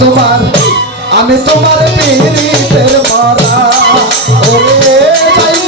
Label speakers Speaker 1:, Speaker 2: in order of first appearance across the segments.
Speaker 1: তোমার আমি তোমার পীড়িতের মরা ওরে যাই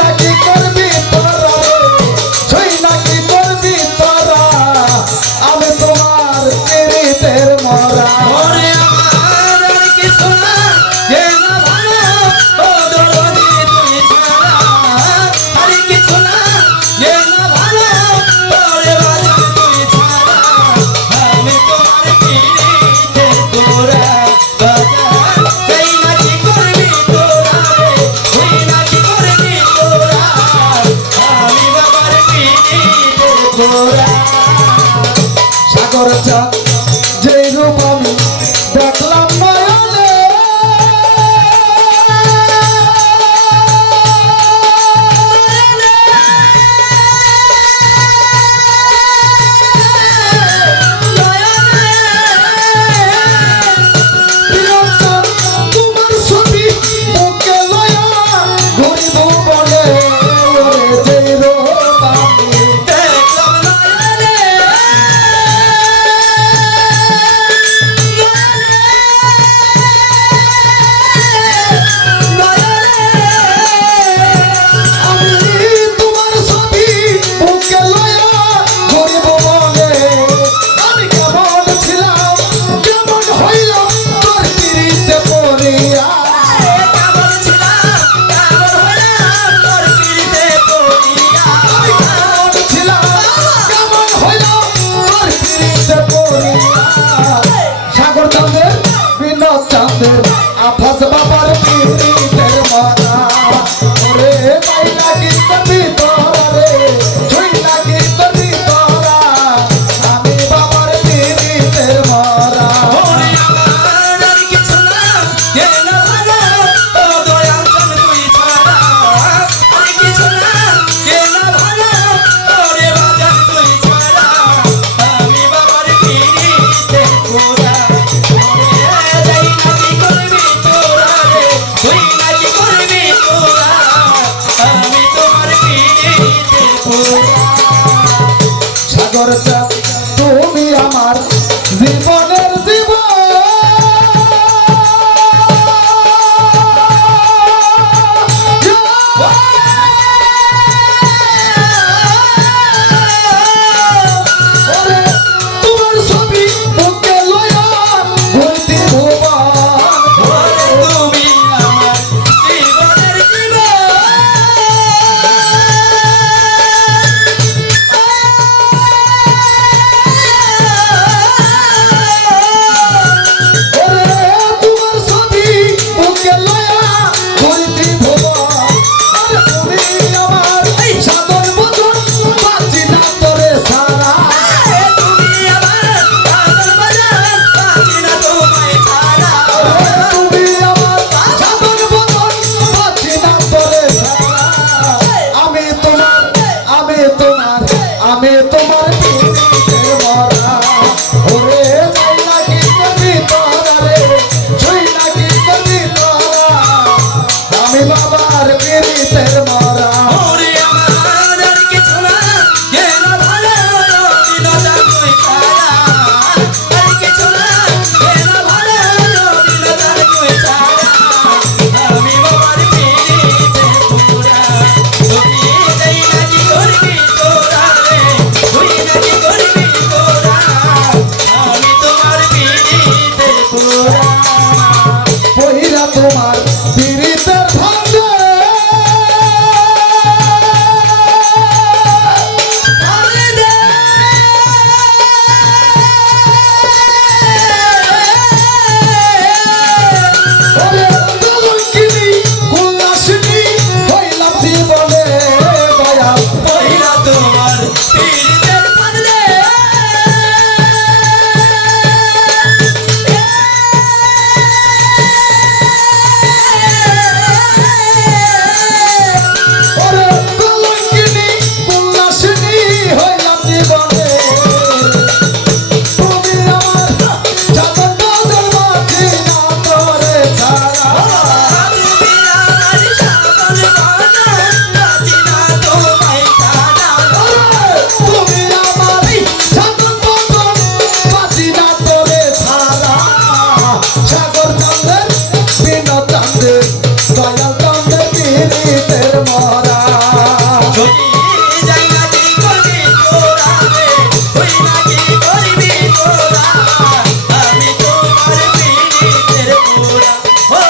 Speaker 1: তোমার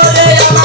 Speaker 1: Yeah.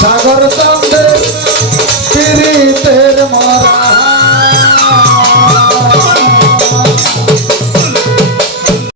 Speaker 1: সাগর চা